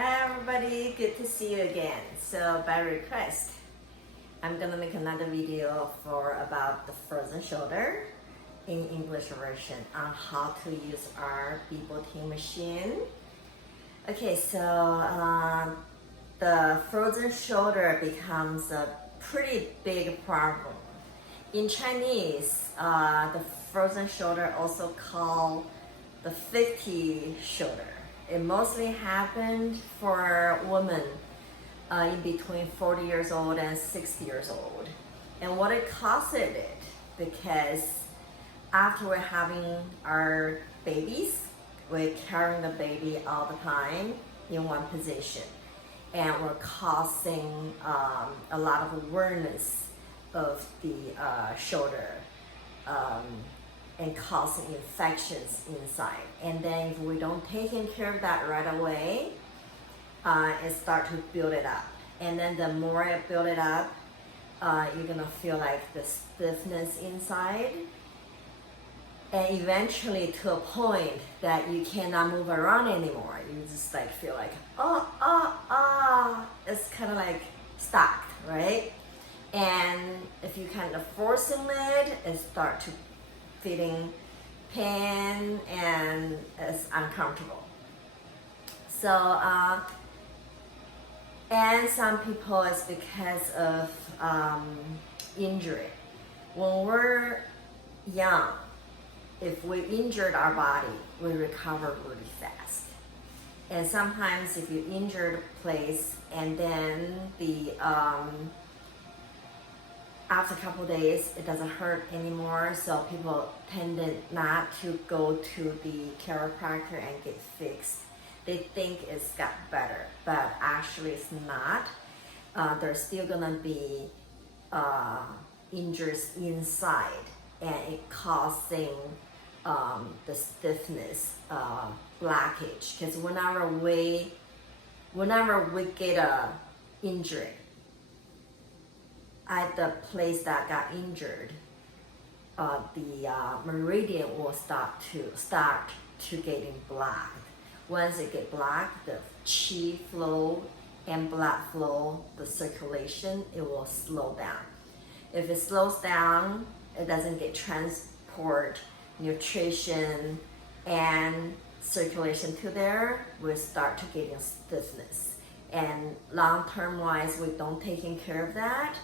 Hi everybody, good to see you again. So by request, I'm gonna make another video about the frozen shoulder in English version on how to use our BBT machine. Okay, so the frozen shoulder becomes a pretty big problem. In Chinese, the frozen shoulder also called the 50 shoulder. It mostly happened for women in between 40 years old and 60 years old. And what it caused it, because after we're having our babies, we're carrying the baby all the time in one position. And we're causing a lot of awareness of the shoulder and causing infections inside. And then if we don't take care of that right away, it start to build it up. And then the more it build it up, you're gonna feel like the stiffness inside. And eventually to a point that you cannot move around anymore. You just like feel like, it's kind of like stuck, right? And if you kind of forcing it start to feeling pain and it's uncomfortable. So, and some people it's because of injury. When we're young, if we injured our body, we recover really fast. And sometimes if you injured a place and then the after a couple of days, it doesn't hurt anymore, so people tended not to go to the chiropractor and get fixed. They think it's got better, but actually it's not. There's still gonna be injuries inside, and it causing the stiffness, blockage. Because whenever we get a injury at the place that got injured, the meridian will start to getting blocked. Once it get blocked, the qi flow and blood flow, the circulation, it will slow down. If it slows down, it doesn't get transport, nutrition, and circulation to there, we start to getting stiffness. And long-term wise, we don't taking care of that,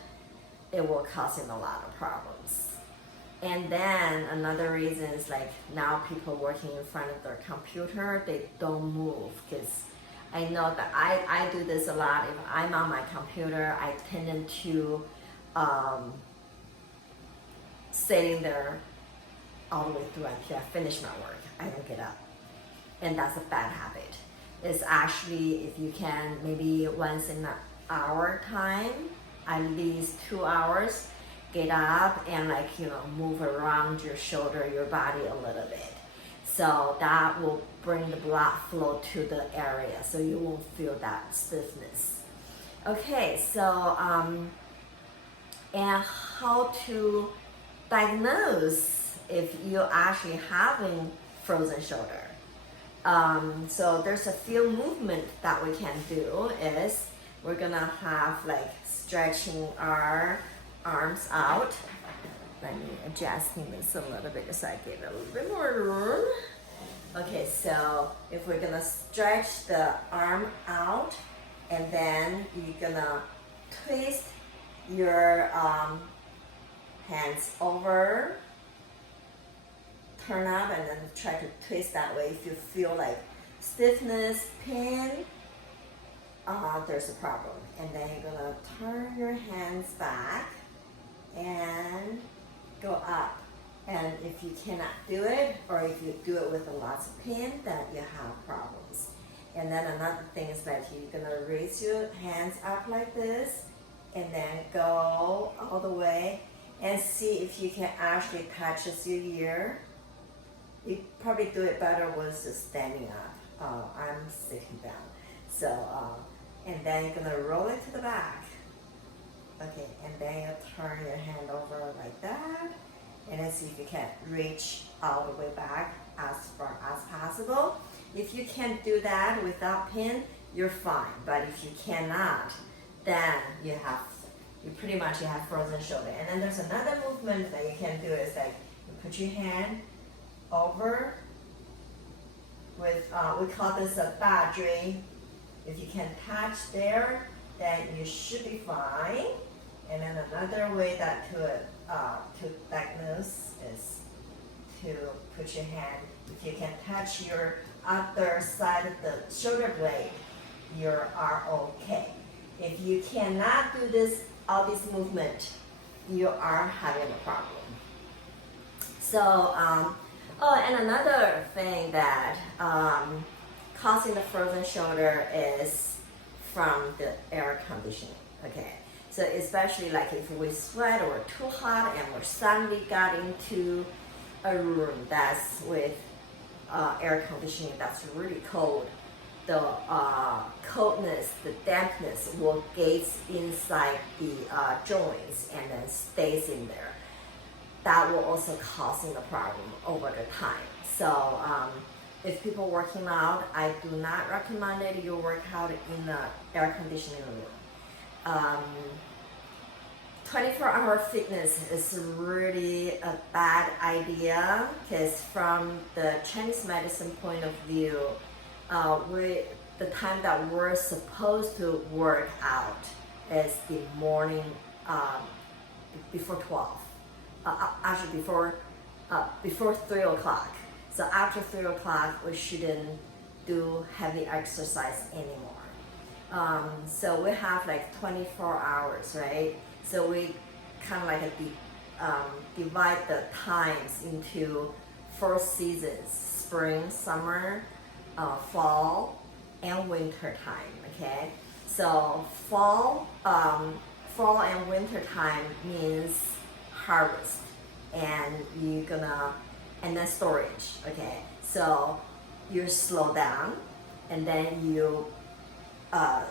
it will causing a lot of problems. And then another reason is like now people working in front of their computer, they don't move, because I know that I do this a lot. If I'm on my computer, I tend to sitting there all the way through until I finish my work. I don't get up. And that's a bad habit. It's actually, if you can, maybe once in an hour time, at least 2 hours, get up and move around your shoulder, your body a little bit. So that will bring the blood flow to the area, so you won't feel that stiffness. Okay, so and how to diagnose if you're actually having frozen shoulder. So there's a few movements that we can do. Is we're gonna have stretching our arms out. Let me adjusting this a little bit so I get a little bit more room. Okay, so if we're gonna stretch the arm out, and then you're gonna twist your hands over, turn up, and then try to twist that way. If you feel like stiffness, pain, there's a problem. And then you're gonna turn your hands back and go up. And if you cannot do it, or if you do it with a lot of pain, then you have problems. And then another thing is that you're gonna raise your hands up like this, and then go all the way, and see if you can actually touch your ear. You probably do it better with just standing up. I'm sitting down. So, and then you're gonna roll it to the back. Okay, and then you turn your hand over like that, and then see if you can reach all the way back as far as possible. If you can't do that without pin, you're fine. But if you cannot, then you pretty much have frozen shoulder. And then there's another movement that you can do is like you put your hand over with, we call this a 大椎. If you can touch there, then you should be fine. And then another way that to diagnose is to put your hand, if you can touch your other side of the shoulder blade, you are okay. If you cannot do all this movement, you are having a problem. So, and another thing that causing the frozen shoulder is from the air conditioning. Okay, so especially like if we sweat or too hot and we suddenly got into a room that's with air conditioning that's really cold, the coldness, the dampness will get inside the joints and then stays in there. That will also causing the problem over the time. So if people working out, I do not recommend that you work out in the air conditioning room. 24-hour fitness is really a bad idea because from the Chinese medicine point of view, the time that we're supposed to work out is the morning before 12. Actually before 3 o'clock. So after 3 o'clock, we shouldn't do heavy exercise anymore. So we have like 24 hours, right? So we kind of like divide the times into 4 seasons: spring, summer, fall, and winter time. Okay, so fall and winter time means harvest, and and then storage. Okay, so you slow down, and then you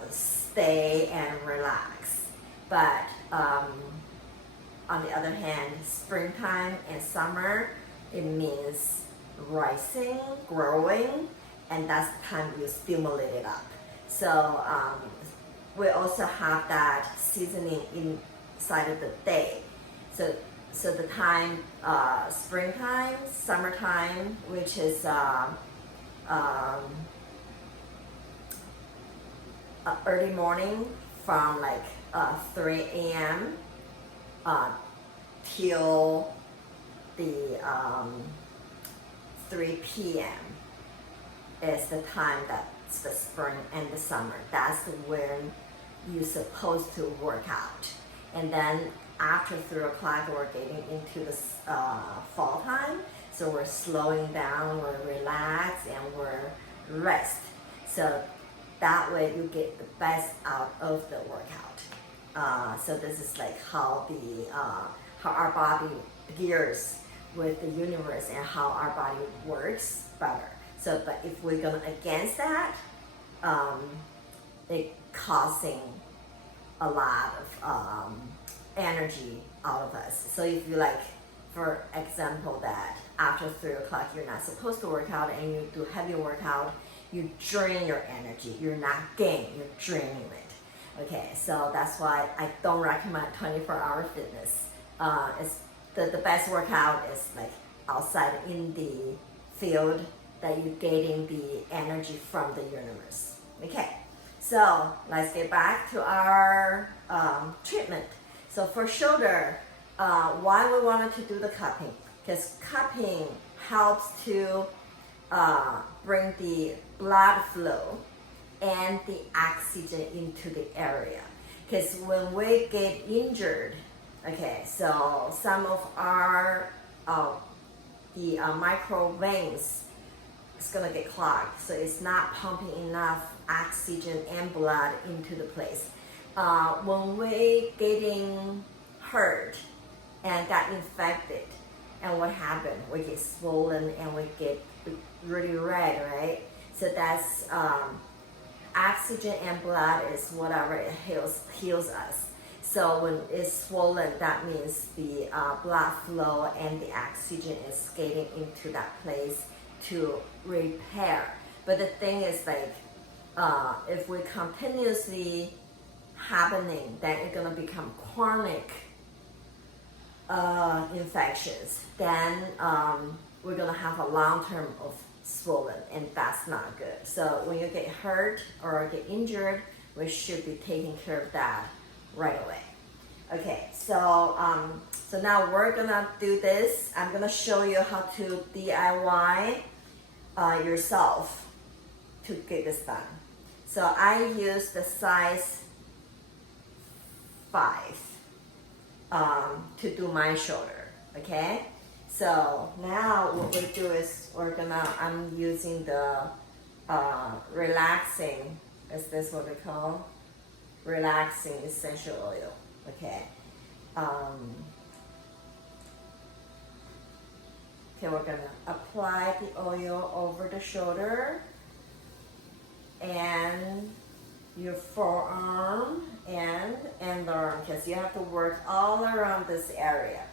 stay and relax. But on the other hand, springtime and summer, it means rising, growing, and that's the time you stimulate it up. So we also have that seasoning inside of the day. So the time, springtime, summertime, which is early morning from like 3 a.m. Till the 3 p.m. is the time that's the spring and the summer. That's when you're supposed to work out. And then after 3 o'clock, we're getting into the fall time. So we're slowing down, we're relaxed, and we're rest. So that way you get the best out of the workout. So this is like how our body gears with the universe and how our body works better. So, but if we're going against that, it causing a lot of energy out of us. So if you like, for example, that after 3 o'clock you're not supposed to work out and you do heavy workout, you drain your energy. You're not gaining, you're draining it. Okay, so that's why I don't recommend 24-hour fitness. It's the best workout is like outside in the field that you're getting the energy from the universe. Okay, so let's get back to our treatment. So for shoulder, why we wanted to do the cupping? Because cupping helps to bring the blood flow and the oxygen into the area. Because when we get injured, okay, so some of our the micro veins is gonna get clogged, so it's not pumping enough oxygen and blood into the place. When we getting hurt and got infected, and what happened? We get swollen and we get really red, right? So that's oxygen and blood is whatever it heals us. So when it's swollen, that means the blood flow and the oxygen is getting into that place to repair. But the thing is, like, if we continuously happening, then it's gonna become chronic infections. Then we're gonna have a long term of swollen, and that's not good. So when you get hurt or get injured, we should be taking care of that right away. Okay, so so now we're gonna do this. I'm gonna show you how to DIY yourself to get this done. So I use the size 5 to do my shoulder. Okay, so now what we do is I'm using the relaxing, is this what we call? Relaxing essential oil. Okay. Okay, we're gonna apply the oil over the shoulder and your forearm and the arm, because you have to work all around this area.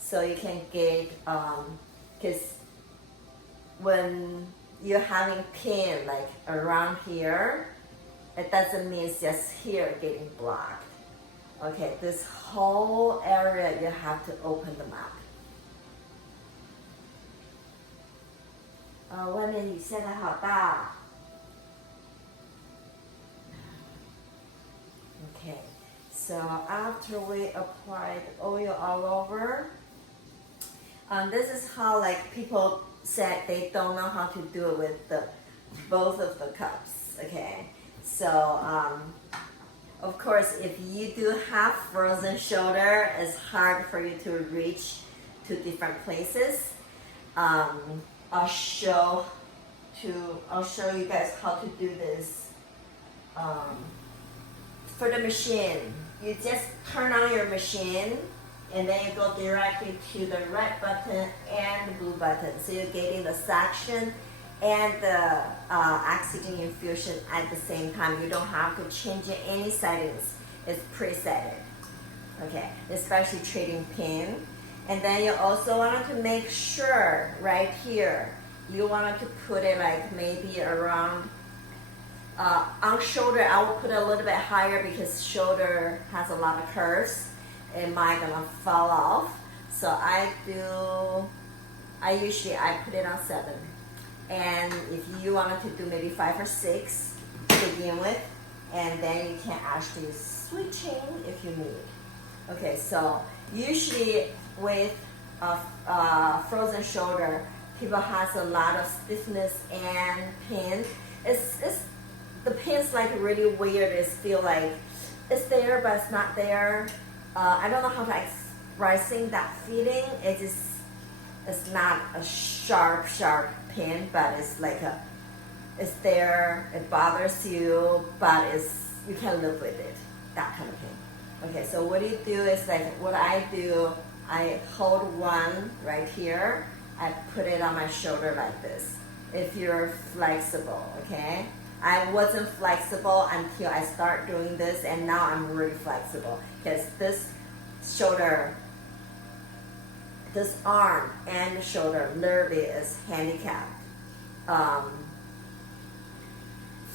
So you can get, because when you're having pain like around here, it doesn't mean it's just here getting blocked. Okay, this whole area you have to open them up. 外面雨下得好大。Okay, so after we apply the oil all over, this is how like people said they don't know how to do it with both of the cups. Okay, so of course, if you do have frozen shoulder, it's hard for you to reach to different places. I'll show you guys how to do this. For the machine, you just turn on your machine and then you go directly to the red button and the blue button. So you're getting the suction and the oxygen infusion at the same time. You don't have to change any settings. It's preset. Okay, especially treating pain. And then you also wanted to make sure right here, you wanted to put it like maybe around, on shoulder, I will put it a little bit higher because shoulder has a lot of curves. It might gonna fall off. So I usually put it on 7. And if you wanted to do maybe 5 or 6 to begin with, and then you can actually switching if you need. Okay, so usually with frozen shoulder, people has a lot of stiffness and pain. The pain's like really weird. It's feel like it's there but it's not there. I don't know how to expressing that feeling. It's not a sharp pain, but it's like it's there. It bothers you, but you can live with it. That kind of pain. Okay, so what you do is like what I do. I hold one right here. I put it on my shoulder like this. If you're flexible, okay. I wasn't flexible until I start doing this, and now I'm really flexible because this shoulder, this arm and shoulder literally is handicapped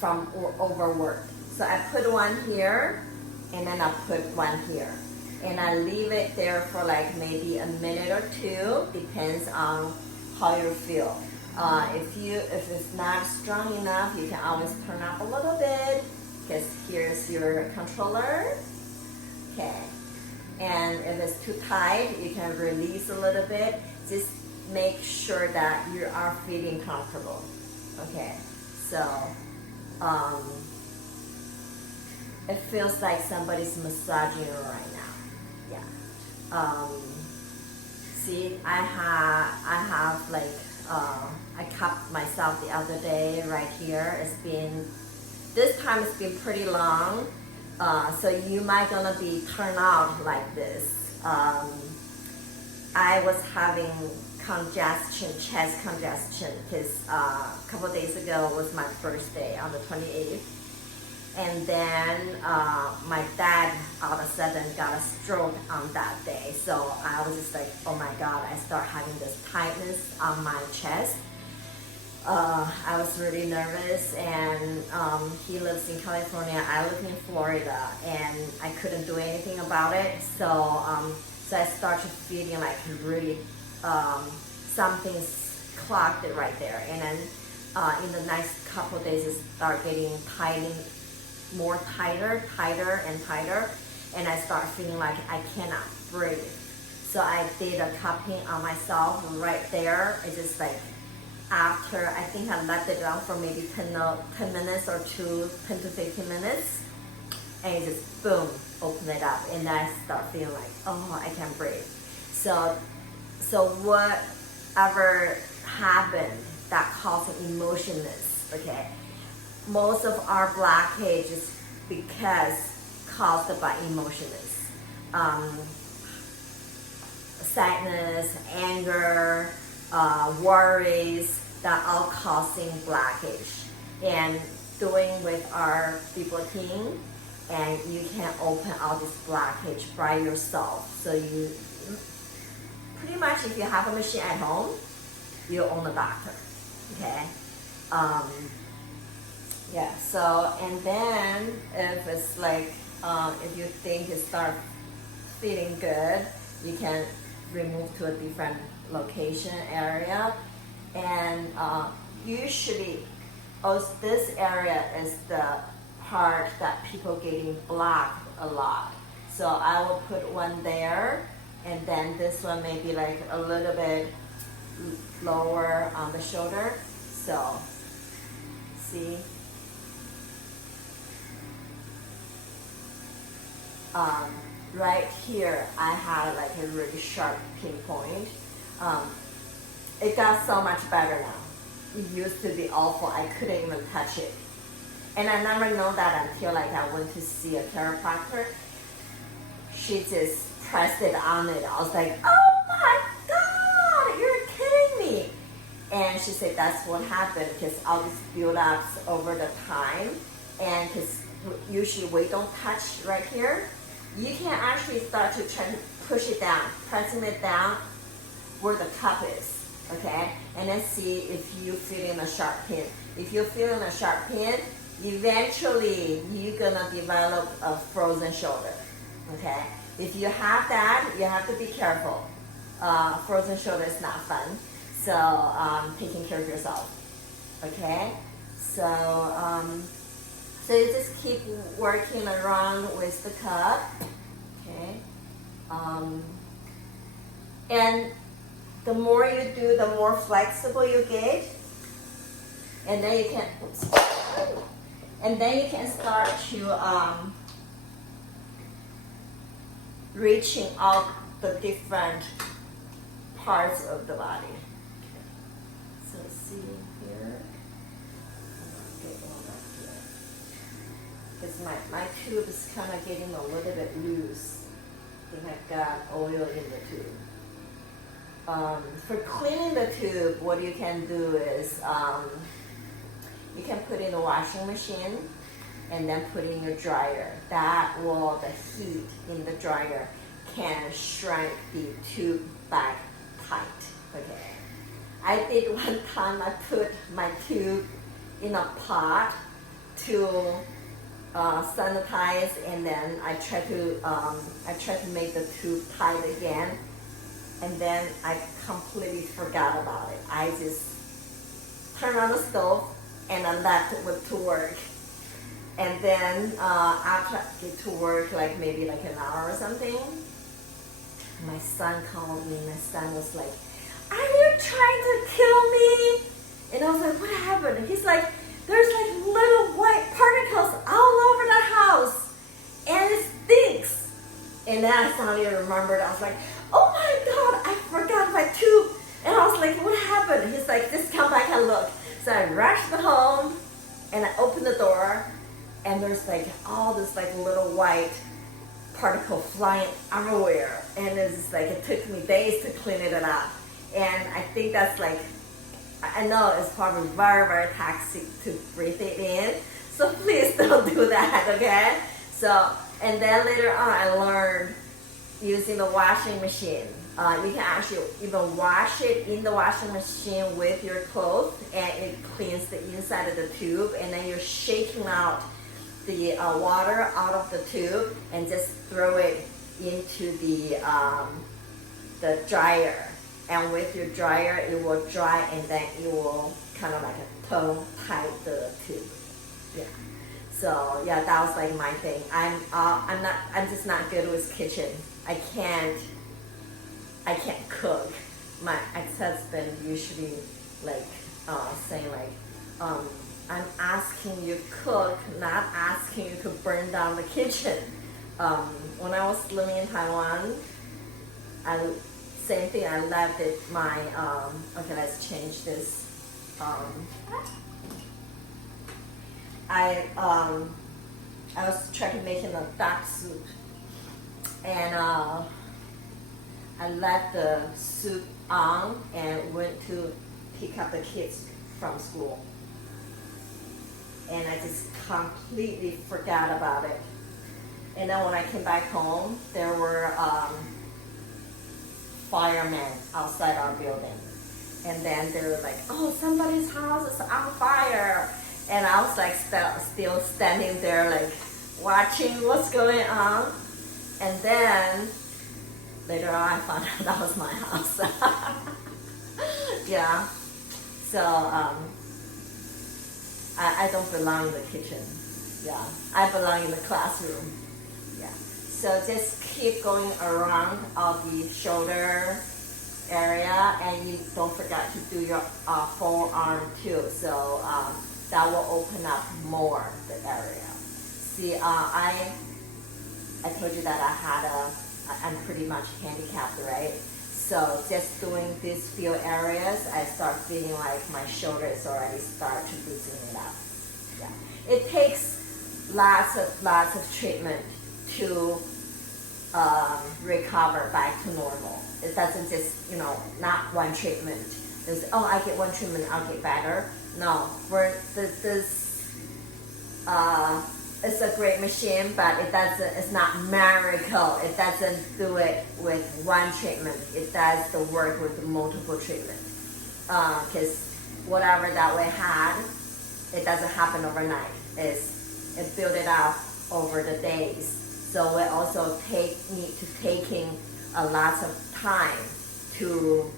from overwork. So I put one here, and then I put one here, and I leave it there for like maybe a minute or 2, depends on how you feel. If it's not strong enough, you can always turn up a little bit, because here's your controller. Okay, and if it's too tight, you can release a little bit. Just make sure that you are feeling comfortable. Okay, so it feels like somebody's massaging you right now. Yeah. See, I have like I cut myself the other day right here. This time it's been pretty long, so you might gonna be turned out like this. I was having congestion, chest congestion, because a couple of days ago was my birthday on the 28th. And then my dad all of a sudden got a stroke on that day. So I was just like, oh my God, I start having this tightness on my chest. I was really nervous, and he lives in California, I live in Florida, and I couldn't do anything about it. So I started feeling like really something's clogged right there, and then in the next couple of days it started getting tighter and tighter, and I start feeling like I cannot breathe. So I did a cupping on myself right there. It's just like, after I think I left it down for maybe 10 minutes or 10 to 15 minutes, and it just boom, open it up, and then I start feeling like, oh, I can't breathe. So whatever happened that caused emotionless, okay, most of our blockage is caused by emotionless, sadness, anger, worries, that all causing blockage. And doing with our BBT, and you can open all this blockage by yourself. So you pretty much, if you have a machine at home, you own a doctor, okay? Yeah, so, and then if it's like, if you think it starts feeling good, you can remove to a different location area. And usually this area is the part that people getting blocked a lot. So I will put one there, and then this one may be like a little bit lower on the shoulder. So see, right here I had like a really sharp pinpoint. It got so much better now. It used to be awful. I couldn't even touch it. And I never know that until like I went to see a chiropractor. She just pressed it on it. I was like, oh my God, you're kidding me. And she said that's what happened, because all these build-ups over the time, and because usually we don't touch right here, you can actually start to try to push it down, pressing it down where the cup is. Okay, and then see if you feel in a sharp pain. If you feel in a sharp pain, eventually you're gonna develop a frozen shoulder. Okay, if you have that, you have to be careful. Frozen shoulder is not fun. So taking care of yourself. Okay, so you just keep working around with the cup. Okay, and the more you do, the more flexible you get, and then you can start to reaching out the different parts of the body. Okay. So see here, get one up here, because my tube is kind of getting a little bit loose. I think I've got oil in the tube. For cleaning the tube, what you can do is you can put in a washing machine and then put in your dryer. That will, the heat in the dryer can shrink the tube back tight. Okay. I did one time, I put my tube in a pot to sanitize, and then I try to make the tube tight again. And then I completely forgot about it. I just turned on the stove and I left it to work. And then after I get to work, like maybe like an hour or something, my son called me. My son was like, "Are you trying to kill me?" And I was like, "What happened?" He's like, "There's like little white particles all over the house, and it stinks." And then I suddenly remembered. I was like, "Oh my God, I forgot my tube." And I was like, "What happened?" He's like, "Just come back and look." So I rushed home and I opened the door, and there's like all this like little white particle flying everywhere. And it's just like, it took me days to clean it up. And I think that's like, I know it's probably very, very toxic to breathe it in. So please don't do that, okay? So, and then later on I learned using the washing machine. You can actually even wash it in the washing machine with your clothes, and it cleans the inside of the tube, and then you're shaking out the water out of the tube and just throw it into the dryer. And with your dryer, it will dry, and then it will kind of like tone tight the tube. Yeah. So yeah, that was like my thing. I'm just not good with kitchen. I can't cook. My ex-husband usually like saying like, I'm asking you to cook, not asking you to burn down the kitchen. When I was living in Taiwan, same thing. I left it my okay. Let's change this. I was trying to make a duck soup, and I left the soup on and went to pick up the kids from school. And I just completely forgot about it. And then when I came back home, there were firemen outside our building. And then they were like, oh, somebody's house is on fire. And I was like still standing there like watching what's going on. And then later on I found out that was my house. Yeah. So I don't belong in the kitchen. Yeah. I belong in the classroom. Yeah. So just keep going around of the shoulder area, and you don't forget to do your forearm too. So that will open up more the area. See, I told you that I'm pretty much handicapped, right? So just doing these few areas, I start feeling like my shoulders already start to loosen it up. Yeah. It takes lots of treatment to recover back to normal. It doesn't just, not one treatment. There's, I get one treatment, I'll get better. No, it's a great machine, but it's not miracle. It doesn't do it with one treatment. It does the work with multiple treatments. Because whatever that we had, it doesn't happen overnight. It built it up over the days. So we also need to taking a lot of time to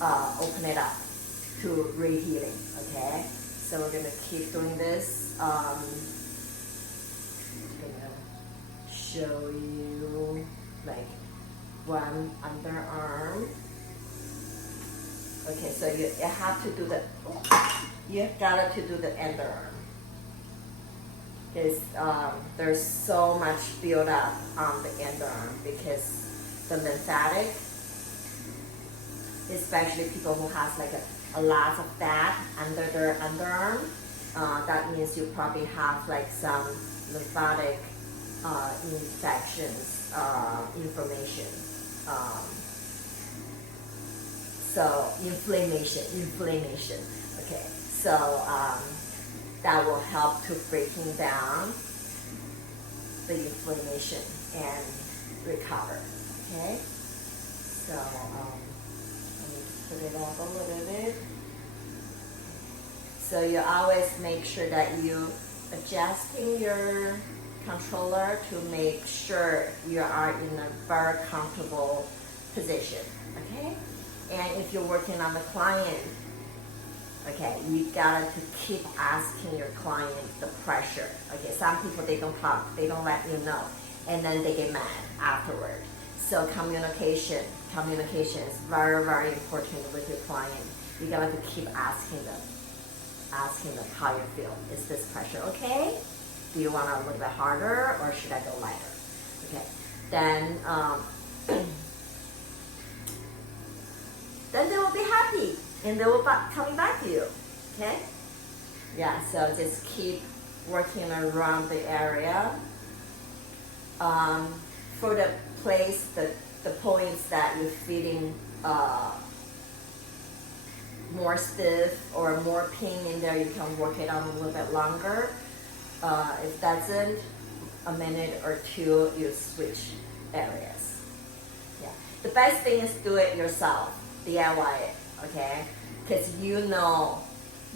open it up, to rehealing, okay? So we're gonna keep doing this. I'm gonna show you like one underarm. Okay, so you have to do you gotta to do the underarm. Because there's so much build up on the underarm because the lymphatic, especially people who have like a lot of fat under their underarm, that means you probably have like some lymphatic infections, inflammation. So inflammation. Okay, so that will help to breaking down the inflammation and recover. Okay, so I need to put it up a little bit. So you always make sure that you adjusting your controller to make sure you are in a very comfortable position. Okay, and if you're working on the client, okay, you gotta to keep asking your client the pressure. Okay, some people they don't talk, they don't let you know, and then they get mad afterward. So communication is very, very important with your client. You gotta to keep asking them how you feel. Is this pressure okay? Do you want a little bit harder or should I go lighter? Okay, then they will be happy and they will coming back to you. Okay? Yeah, so just keep working around the area. For the place, the points that you're feeling more stiff or more pain in there, you can work it on a little bit longer. If doesn't, a minute or two, you switch areas. The best thing is do it yourself, DIY it, okay? Because you know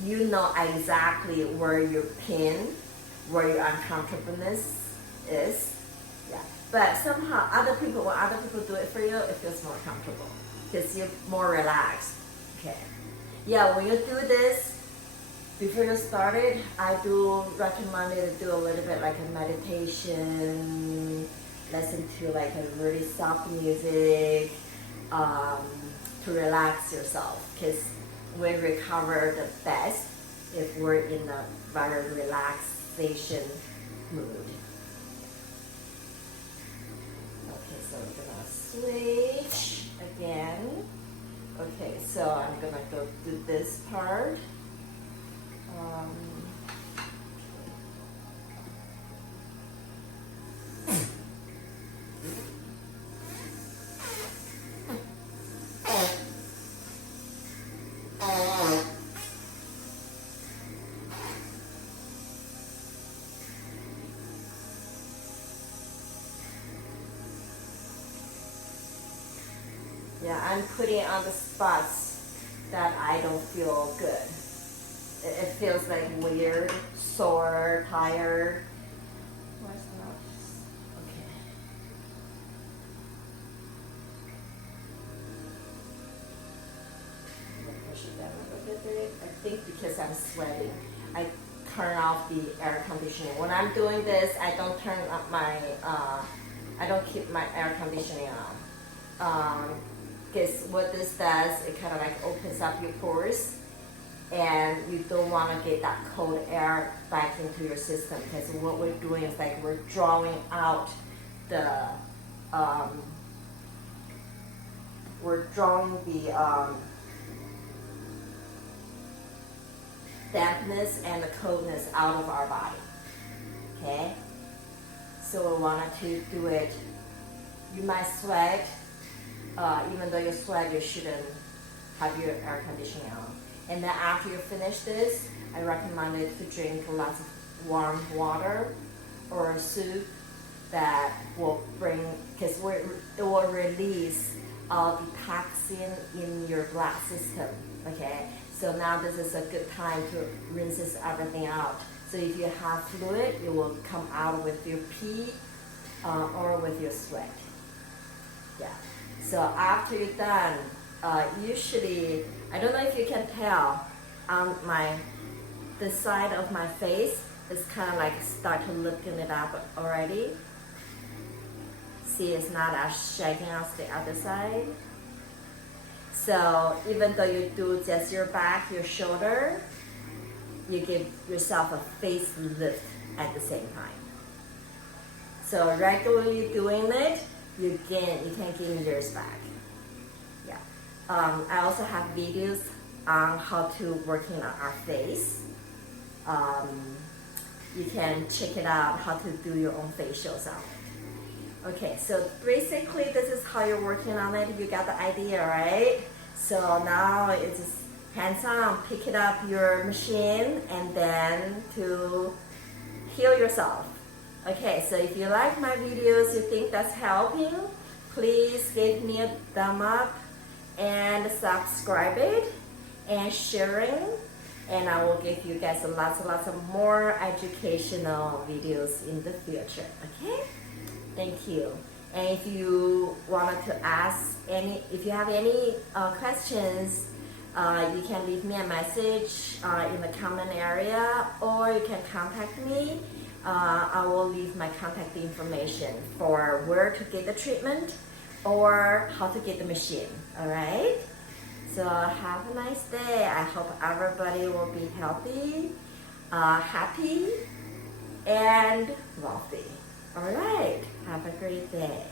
exactly where your pain, where your uncomfortableness is. Yeah. But somehow when other people do it for you, it feels more comfortable because you're more relaxed. Okay. Yeah, when you do this, before you start it, I do recommend you to do a little bit like a meditation, listen to like a really soft music, to relax yourself. Because we recover the best if we're in a very relaxation mood. Okay, so we're gonna switch again. Okay, so I'm gonna go do this part. Yeah, I'm putting on the spots that I don't feel good. It feels like weird, sore, tired. Where's that? Okay. I'm gonna push it down a little bit. I think because I'm sweating, I turn off the air conditioning. When I'm doing this, I don't turn up my, I don't keep my air conditioning on. Because what this does, it kind of like opens up your pores, and you don't want to get that cold air back into your system. Because what we're doing is like we're drawing out the, dampness and the coldness out of our body. Okay, so we wanted to do it. You might sweat. Even though you sweat, you shouldn't have your air conditioning on. And then after you finish this, I recommend it to drink lots of warm water or soup that will bring, because it will release all the toxin in your blood system. Okay, so now this is a good time to rinse everything out. So if you have fluid, it will come out with your pee or with your sweat. Yeah. So after you're done, usually, I don't know if you can tell, on the side of my face is kind of like start to loosen it up already. See, it's not as shaggy as the other side. So even though you do just your back, your shoulder, you give yourself a facelift at the same time. So regularly doing it, you can gain years back. Yeah. I also have videos on how to working on our face. You can check it out how to do your own facials on it. Okay, so basically this is how you're working on it. You got the idea, right? So now it's just hands-on, pick it up your machine and then to heal yourself. Okay, so if you like my videos, you think that's helping, please give me a thumb up and subscribe it and sharing, and I will give you guys lots of more educational videos in the future. Okay, thank you. And if you wanted to ask if you have any questions, you can leave me a message in the comment area, or you can contact me. I will leave my contact information for where to get the treatment or how to get the machine. All right? So have a nice day. I hope everybody will be healthy, happy, and wealthy. All right. Have a great day.